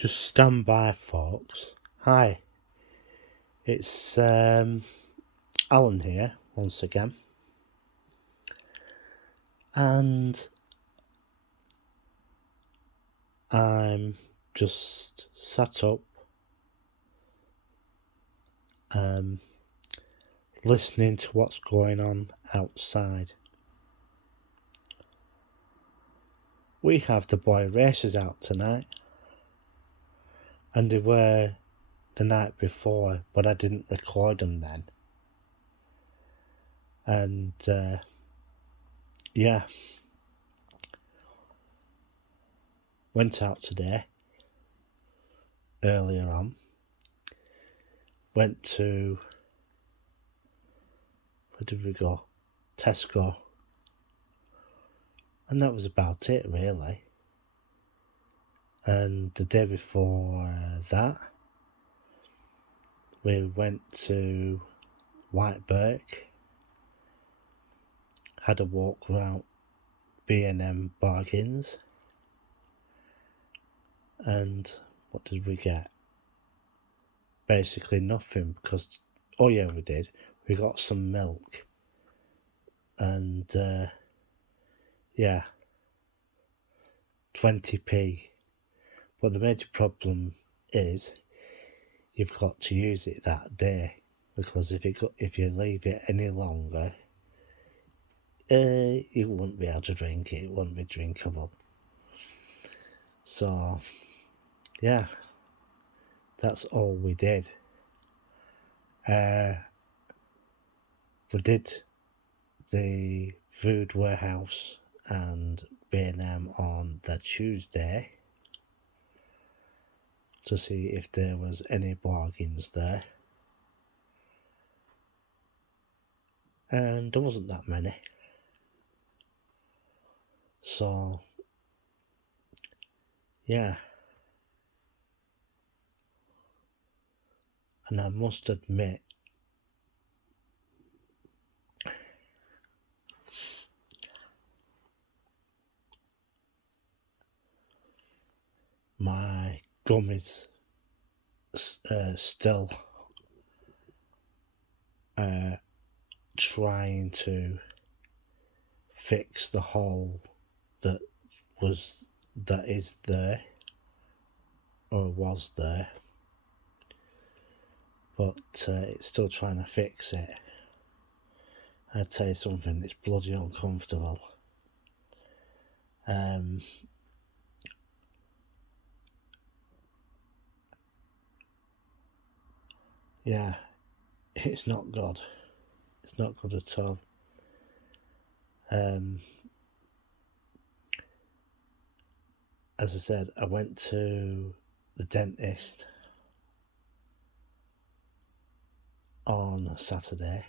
Just stand by, folks. Hi, it's Alan here once again, and I'm just sat up, listening to what's going on outside. We have the boy races out tonight, and they were the night before, but I didn't record them then. And yeah, went out today, earlier on, went to, where did we go? Tesco. And that was about it, really. And the day before that, we went to White Birk, had a walk around B&M Bargains, and what did we get? Basically nothing, because, oh yeah, we did. We got some milk, and yeah, 20p. But the major problem is you've got to use it that day, because if you leave it any longer, you wouldn't be able to drink it. It wouldn't be drinkable. So, yeah, that's all we did. We did the Food Warehouse and B&M on the Tuesday to see if there was any bargains there. And there wasn't that many. So, yeah. And I must admit, my gum is still trying to fix the hole that is there, or was there, but it's still trying to fix it. I'd tell you something, it's bloody uncomfortable. Yeah, it's not good. It's not good at all. As I said, I went to the dentist on Saturday,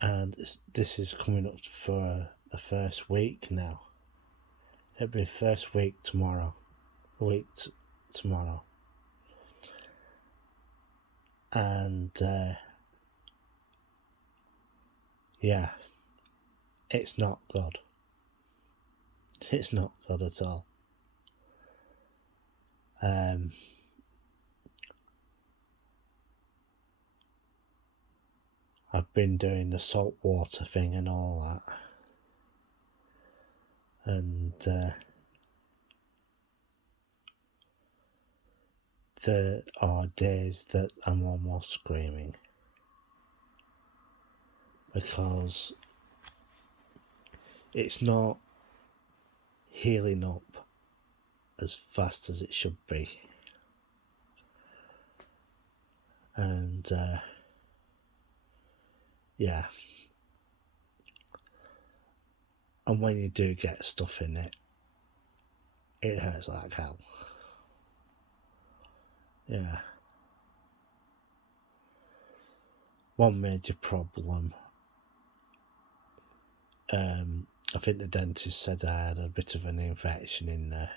and this is coming up for the first week now. It'll be first week tomorrow. Tomorrow. And yeah, it's not good. It's not good at all. I've been doing the salt water thing and all that, and there are days that I'm almost screaming because it's not healing up as fast as it should be. And yeah, and when you do get stuff in it, it hurts like hell. Yeah. One major problem, I think the dentist said I had a bit of an infection in there,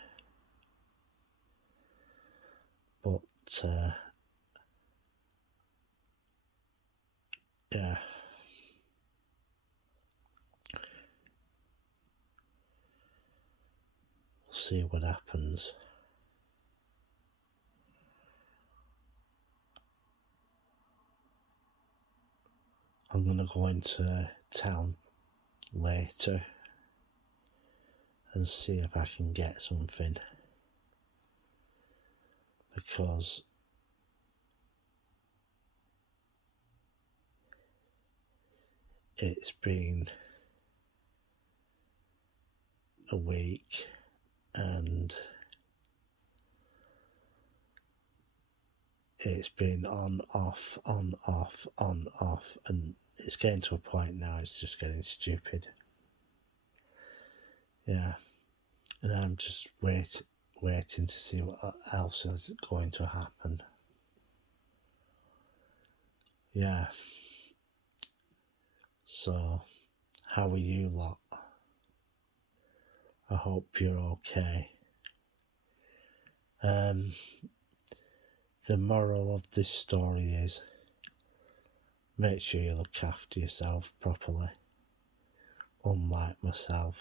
but yeah, see what happens. I'm going to go into town later and see if I can get something, because it's been a week and it's been on, off, on, off, on, off, and it's getting to a point now it's just getting stupid. Yeah, and I'm just waiting to see what else is going to happen. Yeah. So, how are you lot? I hope you're okay. The moral of this story is, make sure you look after yourself properly, unlike myself.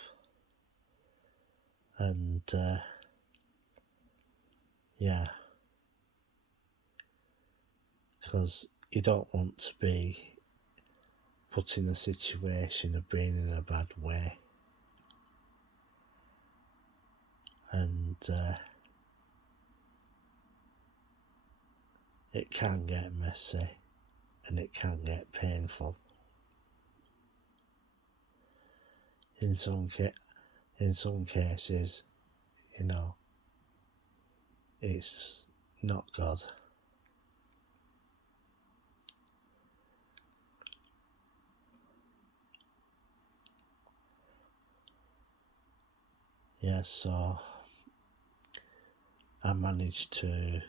And yeah, because you don't want to be put in a situation of being in a bad way. And it can get messy and it can get painful. In some cases, you know, it's not good. Yeah, so I managed to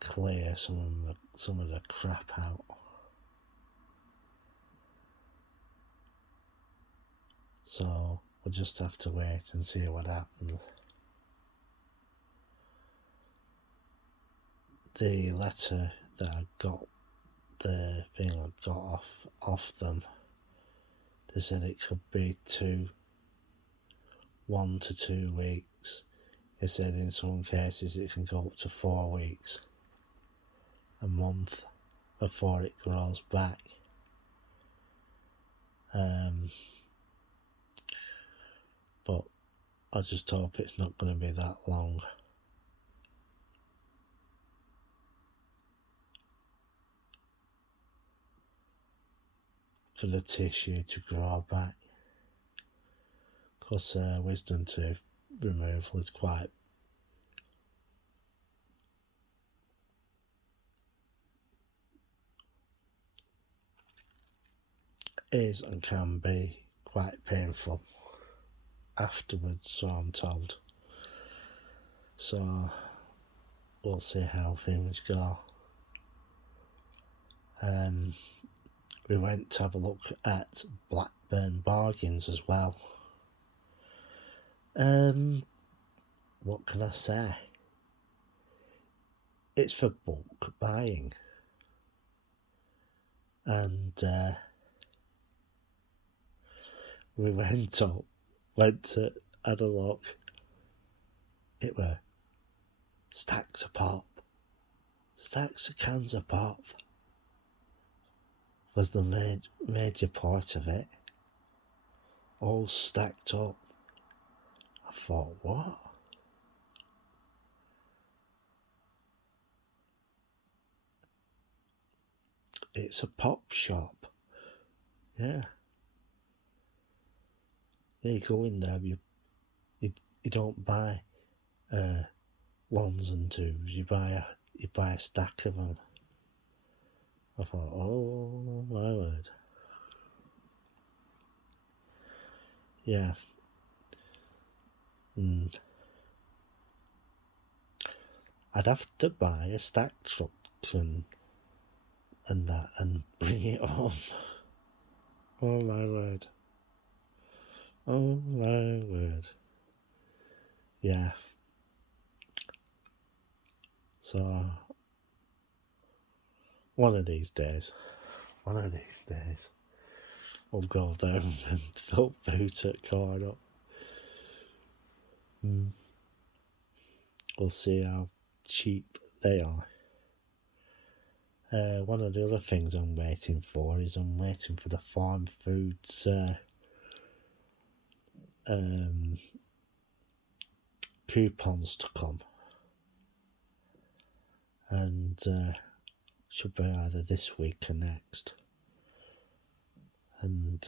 clear some of the crap out. So we'll just have to wait and see what happens. The letter that I got, the thing I got off them, they said it could be 1 to 2 weeks. They said in some cases it can go up to 4 weeks, a month, before it grows back. But I just hope it's not going to be that long. For the tissue to grow back. Because wisdom tooth removal is and can be quite painful afterwards, so I'm told. So we'll see how things go. We went to have a look at Blackburn Bargains as well. What can I say? It's for bulk buying. And we went to had a look. It were stacks of pop. Stacks of cans of pop was the major part of it. All stacked up. I thought, what? It's a pop shop. Yeah. Yeah, you go in there, you don't buy ones and twos, you buy a stack of them. I thought, oh my word. Yeah. I'd have to buy a stack truck and that and bring it home. Oh my word. Oh my word. Yeah. So one of these days, I'll go there and fill boot at car up. We'll see how cheap they are. One of the other things I'm waiting for is I'm waiting for the farm foods coupons to come, and should be either this week or next. And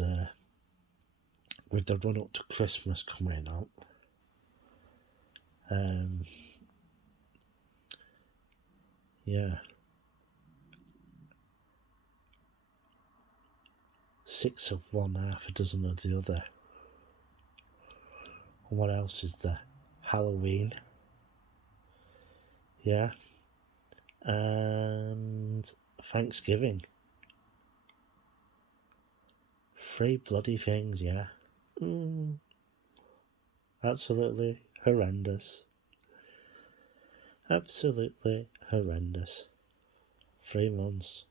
with the run up to Christmas coming up, yeah, 6 of one, half a dozen of the other. And what else is there? Halloween, yeah, and Thanksgiving. 3 bloody things, yeah. Absolutely horrendous. Absolutely horrendous. 3 months.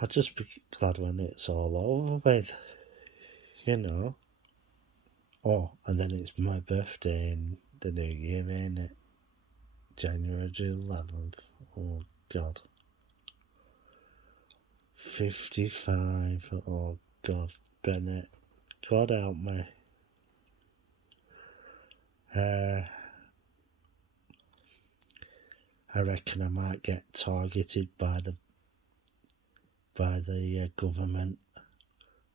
I'll just be glad when it's all over with, you know. Oh, and then it's my birthday in the new year, ain't it? January 11th. Oh, God. 55. Oh, God, Bennett. God help me. I reckon I might get targeted by the government.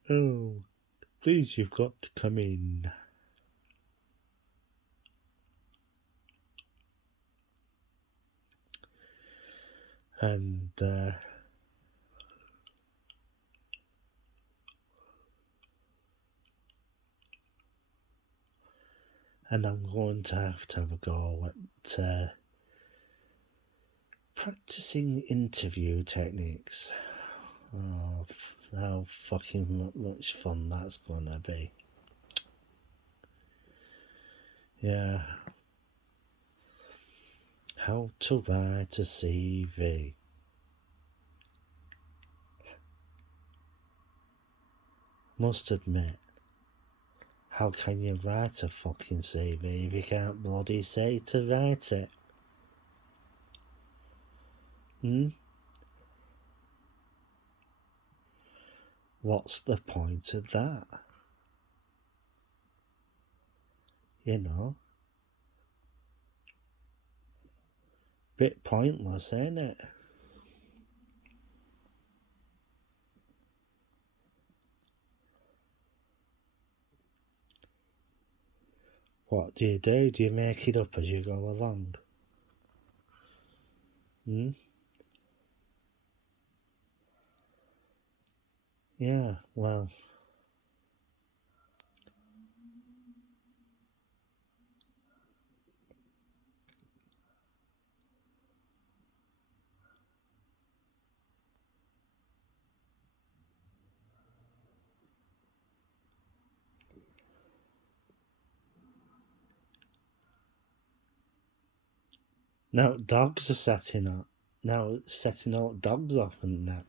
Oh, please, you've got to come in. And I'm going to have a go at practicing interview techniques. Oh, how fucking much fun that's going to be. Yeah. How to write a CV. Must admit, how can you write a fucking CV if you can't bloody say to write it? What's the point of that? You know? Bit pointless, ain't it? What do? Do you make it up as you go along? Yeah, well. Now dogs are setting up. Now setting all dogs off and that.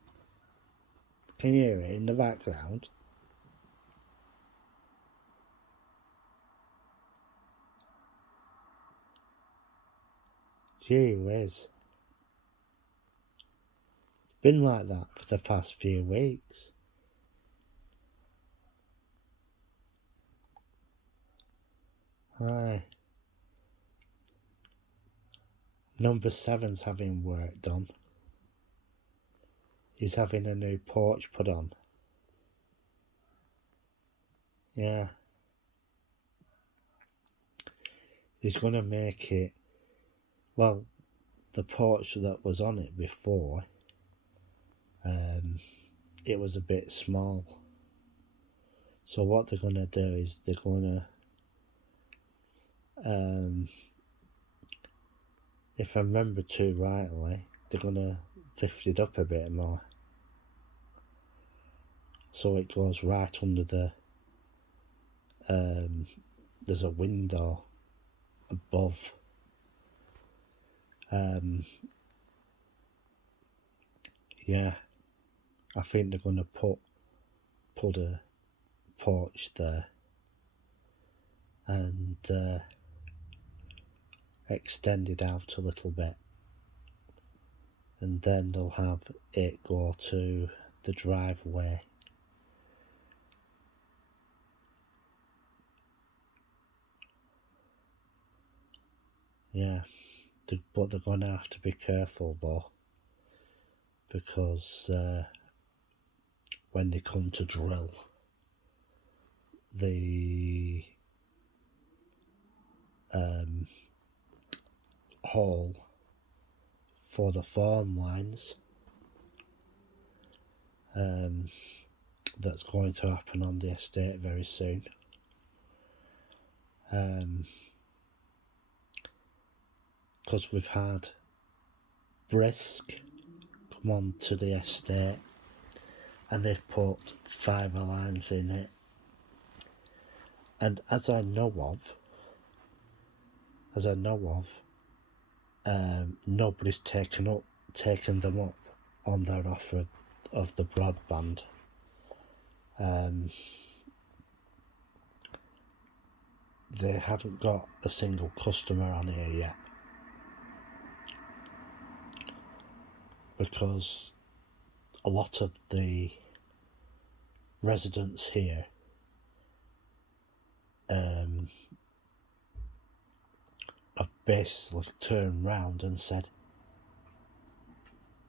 Can you hear it in the background? Gee whiz. Been like that for the past few weeks. Aye. Number 7's having work done. He's having a new porch put on. Yeah. He's going to make it... Well, the porch that was on it before, it was a bit small. So what they're going to do is they're going to... if I remember too rightly, they're going to lift it up a bit more. So it goes right under the... there's a window above. Yeah. I think they're going to put a porch there and extend it out a little bit, and then they'll have it go to the driveway. Yeah, but they're going to have to be careful though, because when they come to drill the hole for the phone lines, that's going to happen on the estate very soon. Because we've had Brisk come on to the estate and they've put fibre lines in it, and as I know of, nobody's taken them up on their offer of the broadband. They haven't got a single customer on here yet, because a lot of the residents here have basically turned round and said,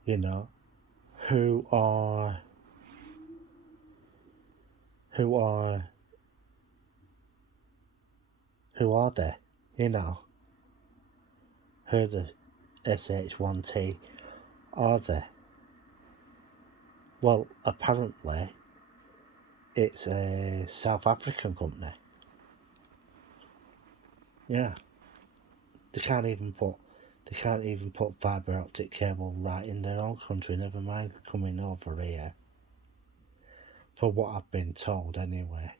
you know, who are they? You know, who the SH1T are they? Well, apparently it's a South African company. Yeah, they can't even put fibre optic cable right in their own country, never mind coming over here, for what I've been told anyway.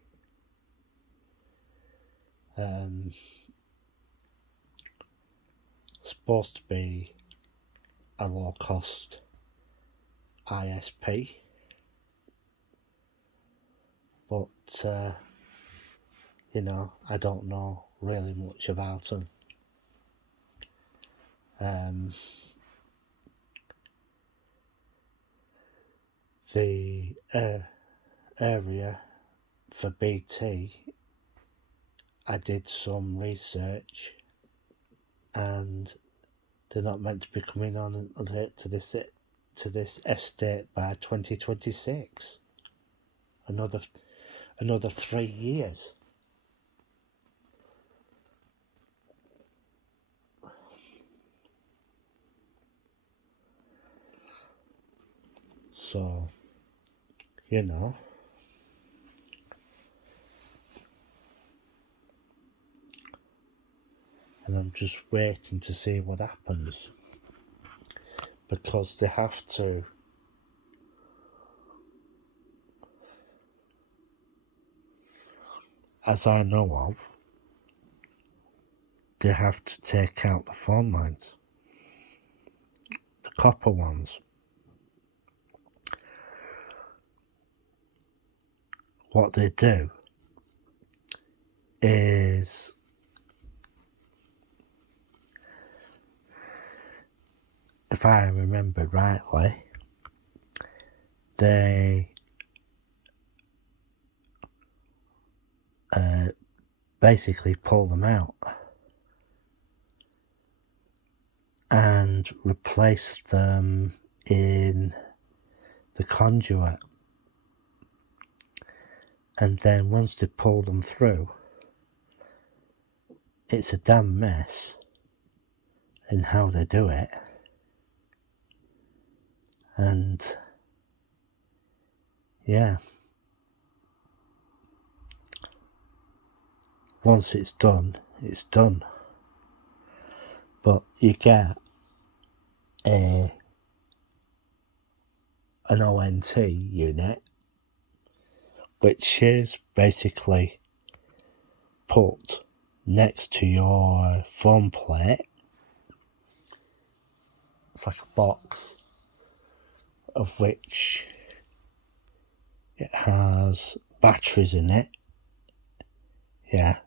Supposed to be a low cost ISP, but you know, I don't know really much about them. The area for BT, I did some research, and they're not meant to be coming on to this estate by 2026. Another 3 years. So, you know, and I'm just waiting to see what happens, because they have to as I know of, they have to take out the phone lines, the copper ones. What they do is if I remember rightly, they basically pull them out and replace them in the conduit. And then once they pull them through, it's a damn mess in how they do it. And yeah, once it's done, it's done. But you get an ONT unit, which is basically put next to your phone plate. It's like a box of which It has batteries in it. Yeah,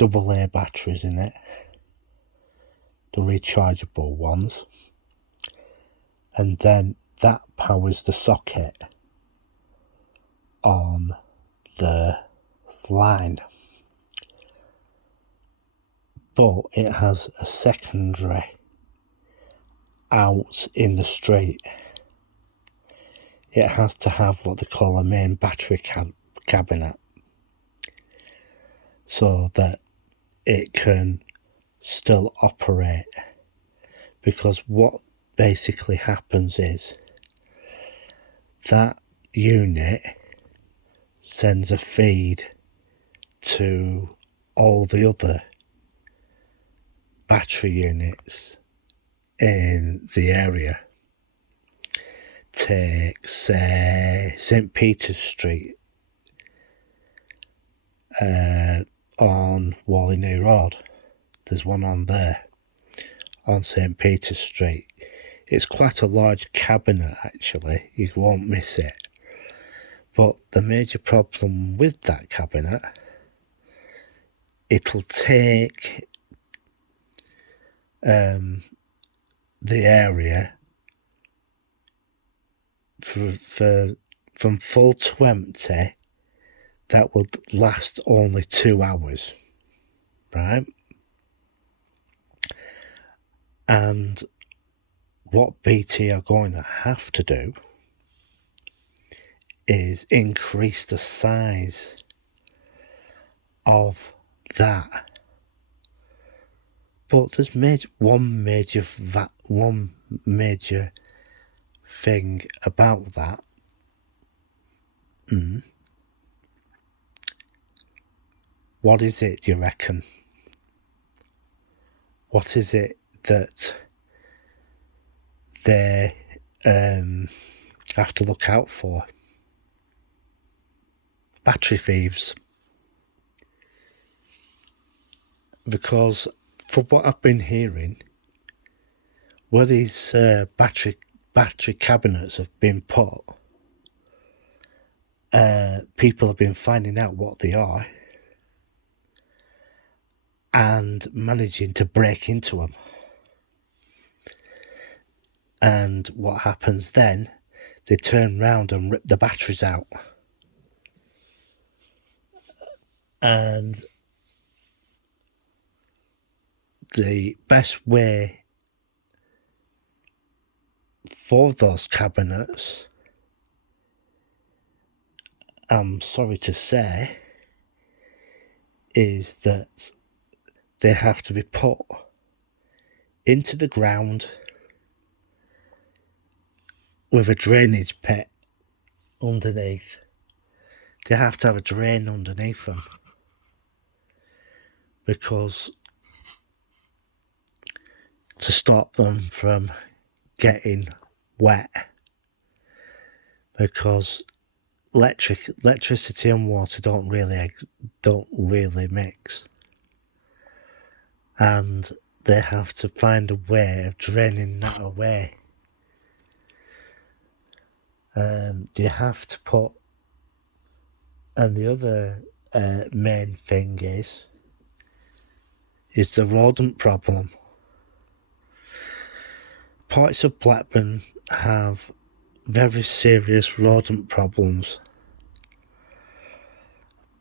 AA batteries in it. The rechargeable ones. And then that powers the socket on the line. But it has a secondary out in the street. It has to have what they call a main battery cabinet, so that it can still operate. Because what basically happens is that unit sends a feed to all the other battery units in the area. Take, say, St. Peter's Street on Wally New Road. There's one on there, on St. Peter's Street. It's quite a large cabinet, actually. You won't miss it. But the major problem with that cabinet, it'll take the area from full to empty. That would last only 2 hours, right? And what BT are going to have to do is increase the size of that. But there's one major thing about that. What is it, do you reckon? What is it that they have to look out for? Battery thieves. Because from what I've been hearing, where these battery cabinets have been put, people have been finding out what they are and managing to break into them. And what happens then, they turn round and rip the batteries out. And the best way for those cabinets, I'm sorry to say, is that they have to be put into the ground with a drainage pit underneath. They have to have a drain underneath them, because to stop them from getting wet, because electricity and water don't really mix, and they have to find a way of draining that away. You have to put, and the other main thing is the rodent problem. Parts of Blackburn have very serious rodent problems.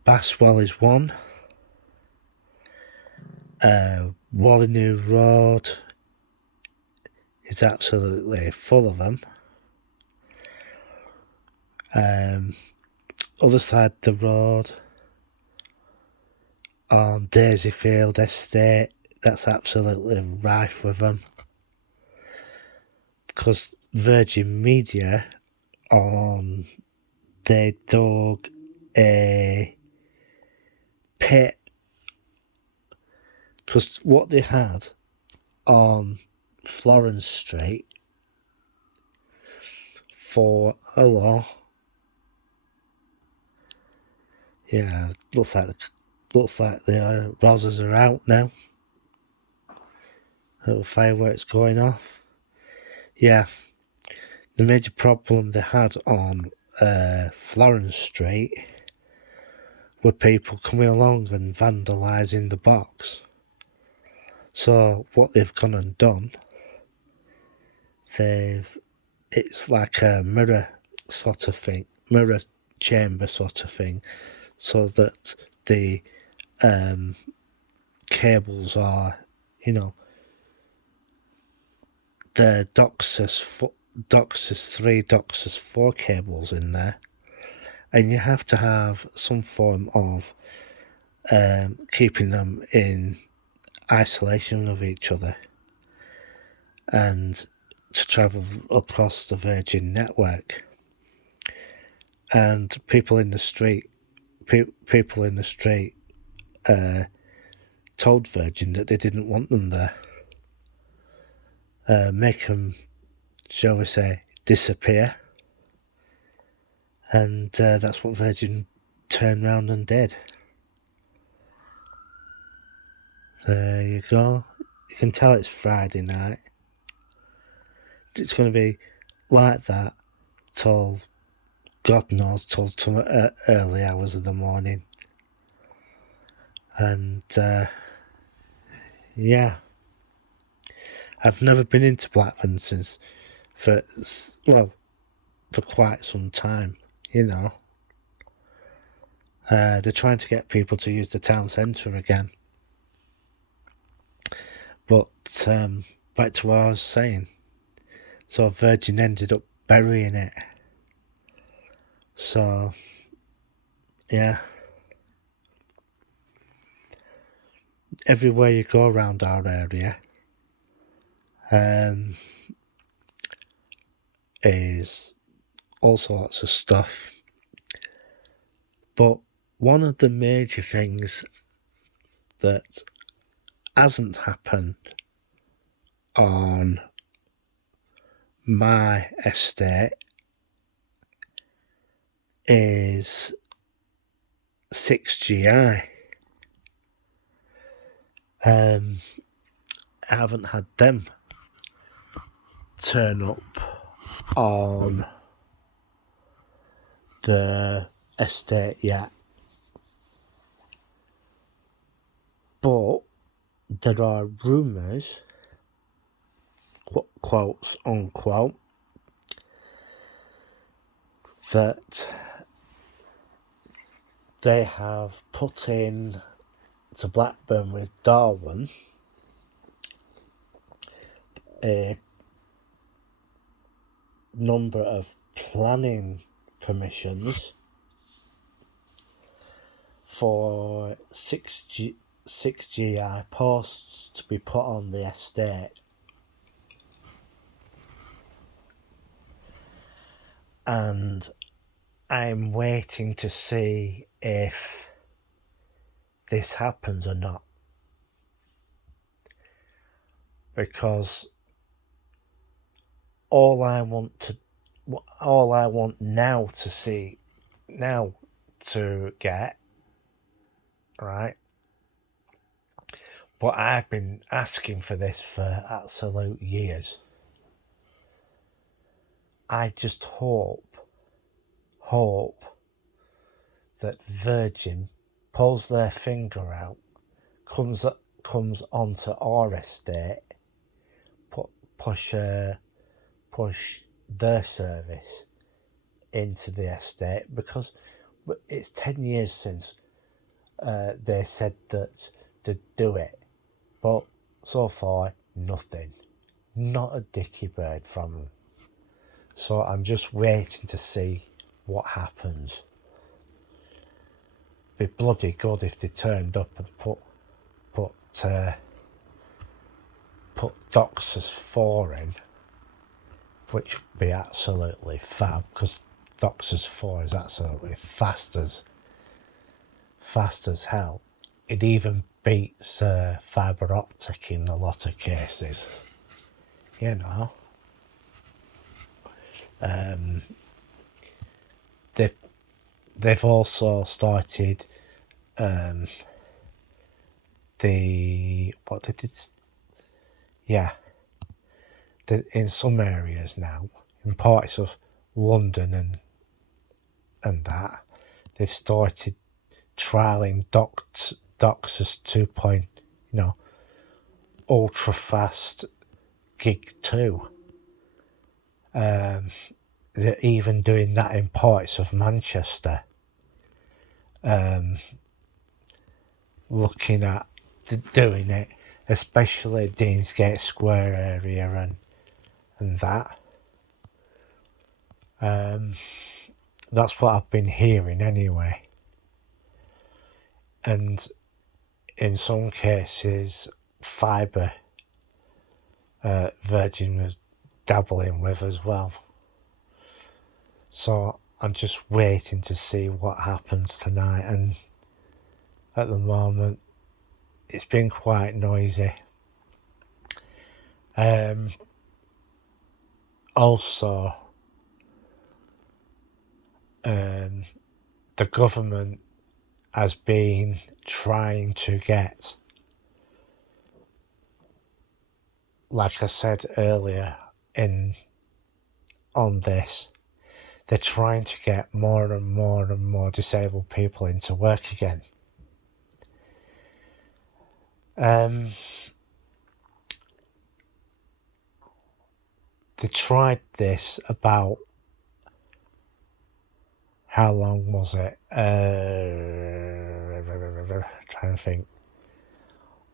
Baswell is one. Wally New Road is absolutely full of them. Other side of the road, on Daisyfield Estate, that's absolutely rife with them. Because Virgin Media, they dug a pit, because what they had on Florence Street for a law, yeah, looks like the Rozzers are out now. Little fireworks going off. Yeah, the major problem they had on Florence Street with people coming along and vandalising the box. So what they've gone and done, it's like a mirror sort of thing, mirror chamber sort of thing, so that the cables are, the DOCSIS 3, DOCSIS 4 cables in there, and you have to have some form of keeping them in isolation of each other and to travel across the Virgin network. And people in the street told Virgin that they didn't want them there. Make them, shall we say, disappear. And that's what Virgin turned round and did. There you go. You can tell it's Friday night. It's going to be like that till God knows, till some early hours of the morning. And yeah, I've never been into Blackburn for quite some time, They're trying to get people to use the town centre again. But back to what I was saying. So Virgin ended up burying it. So, yeah. Everywhere you go around our area is all sorts of stuff. But one of the major things that hasn't happened on my estate is 6GI. I haven't had them turn up on the estate yet, but there are rumours, quote unquote, that they have put in to Blackburn with Darwin a number of planning permissions for 6GI posts to be put on the estate. And I'm waiting to see if this happens or not. Because all I want now to get, right? But I've been asking for this for absolute years. I just hope that Virgin pulls their finger out, comes onto our estate, push their service into the estate, because it's 10 years since they said that they'd do it, but so far nothing, not a dicky bird from them. So I'm just waiting to see what happens. Be bloody good if they turned up and put DOCSIS 4 in, which would be absolutely fab, because DOCSIS 4 is absolutely fast as hell. It even beats fibre optic in a lot of cases, They've also started in some areas now, in parts of London and that, they've started trialing DOCSIS 2.0, ultra fast gig 2. They're even doing that in parts of Manchester. Looking at doing it, especially Deansgate Square area and that. That's what I've been hearing anyway. And in some cases, fibre Virgin was dabbling with as well. So I'm just waiting to see what happens tonight, and at the moment it's been quite noisy. Also, the government has been trying to get, like I said earlier on this, they're trying to get more and more and more disabled people into work again. They tried this about, how long was it? Trying to think.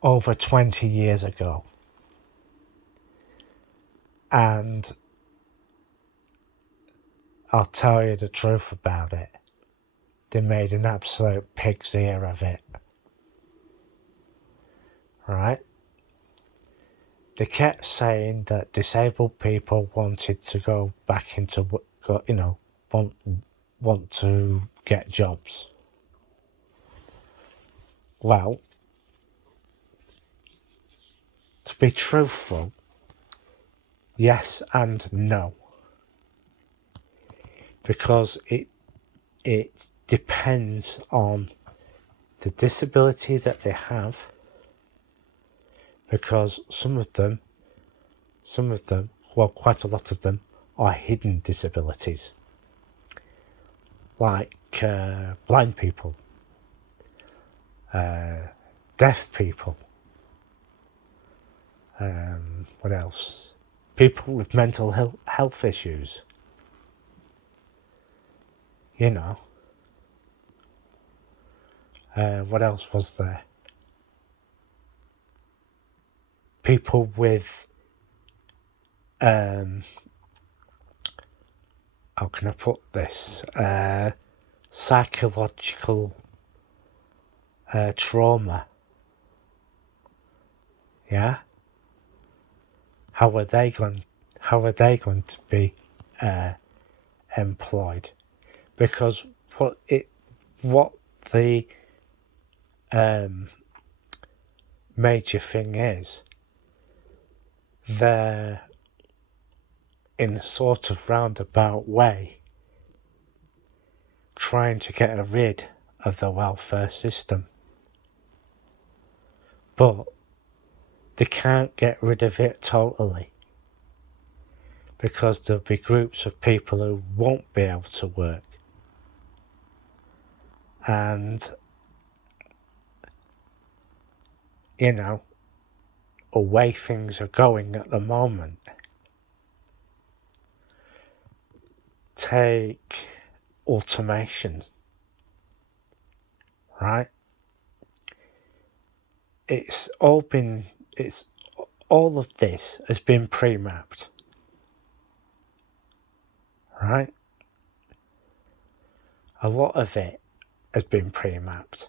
Over 20 years ago. And I'll tell you the truth about it. They made an absolute pig's ear of it. Right? They kept saying that disabled people wanted to go back into, want to get jobs. Well, to be truthful, yes and no. Because it depends on the disability that they have. Because some of them, well, quite a lot of them, are hidden disabilities. Like blind people, deaf people, what else? People with mental health issues. What else was there? People with, how can I put this? Psychological trauma. Yeah? How are they going to be employed? Because what the major thing is, they're in a sort of roundabout way trying to get rid of the welfare system. But they can't get rid of it totally, because there'll be groups of people who won't be able to work. And, the way things are going at the moment, take automation, right? All of this has been pre-mapped, right? A lot of it has been pre-mapped.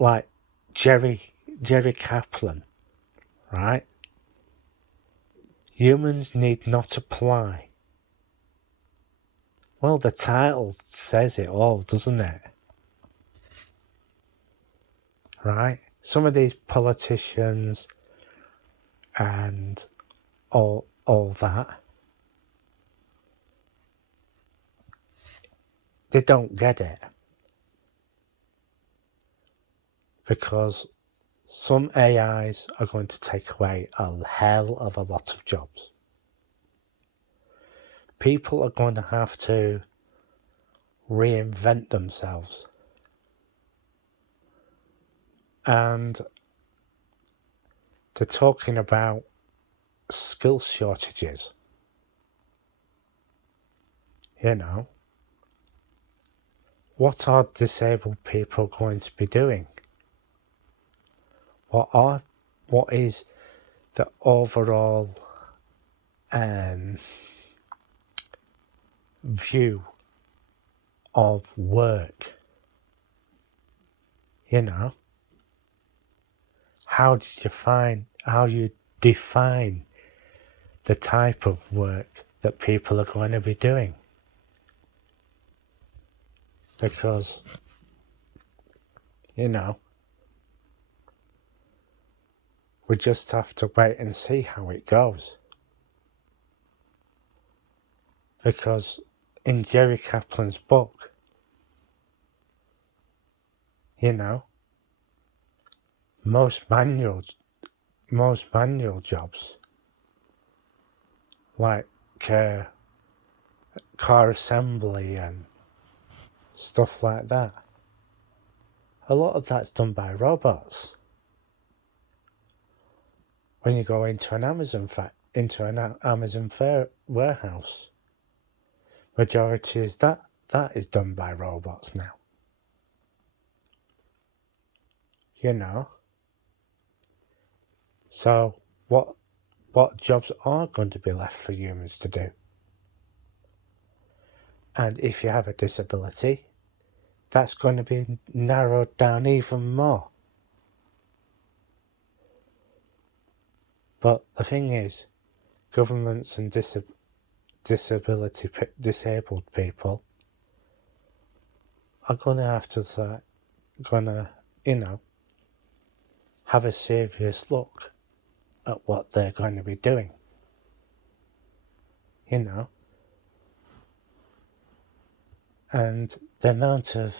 Like Jerry Kaplan, right? Humans need not apply. Well, the title says it all, doesn't it? Right? Some of these politicians and all that, they don't get it. Because some AIs are going to take away a hell of a lot of jobs. people are going to have to reinvent themselves. And they're talking about skill shortages. You know, what are disabled people going to be doing? What is the overall view of work? You know, how do you define the type of work that people are going to be doing? Because, you know, we just have to wait and see how it goes. Because in Jerry Kaplan's book, you know, most manual jobs, like car assembly and stuff like that, a lot of that's done by robots. When you go into an Amazon warehouse, majority is that is done by robots now. You know. So what jobs are going to be left for humans to do? And if you have a disability, that's going to be narrowed down even more. But the thing is, governments and disabled people are going to have to have a serious look at what they're going to be doing. You know. And the amount of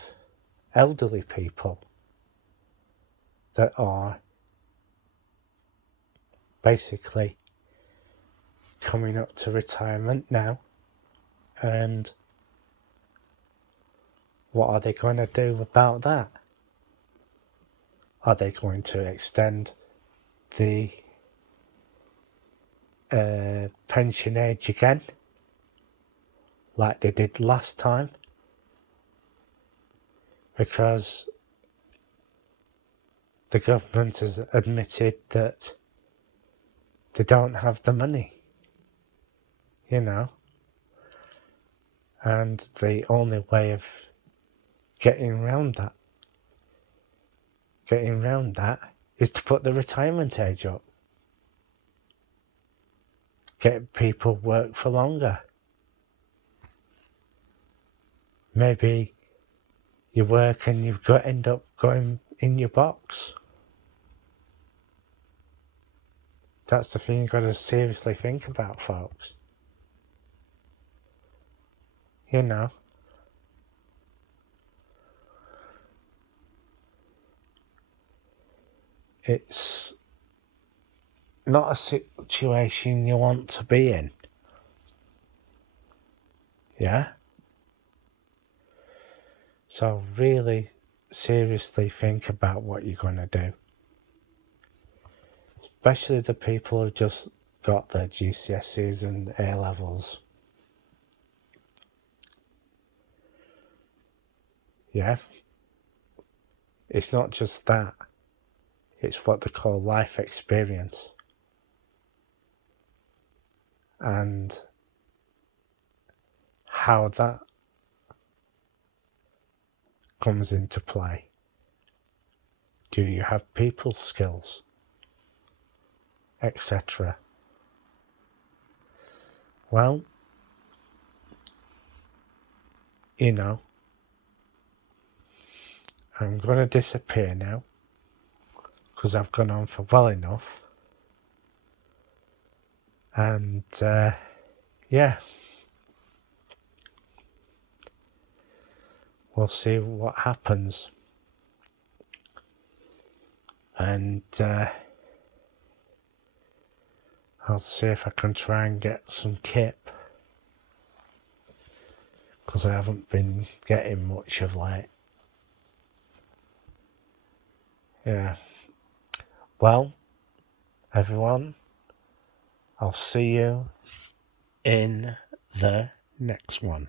elderly people that are basically coming up to retirement now, and what are they going to do about that? Are they going to extend the pension age again, like they did last time? Because the government has admitted that they don't have the money, you know. And the only way of getting around that is to put the retirement age up. Get people work for longer. Maybe you work and end up going in your box. That's the thing you've got to seriously think about, folks. You know. It's not a situation you want to be in. Yeah? So really seriously think about what you're going to do. Especially the people who've just got their GCSEs and A-levels. Yeah? It's not just that. It's what they call life experience. And how that comes into play. Do you have people skills? Etc. Well, you know, I'm going to disappear now because I've gone on for well enough. And yeah, we'll see what happens. And I'll see if I can try and get some kip because I haven't been getting much of late. Yeah. Well, everyone, I'll see you in the next one.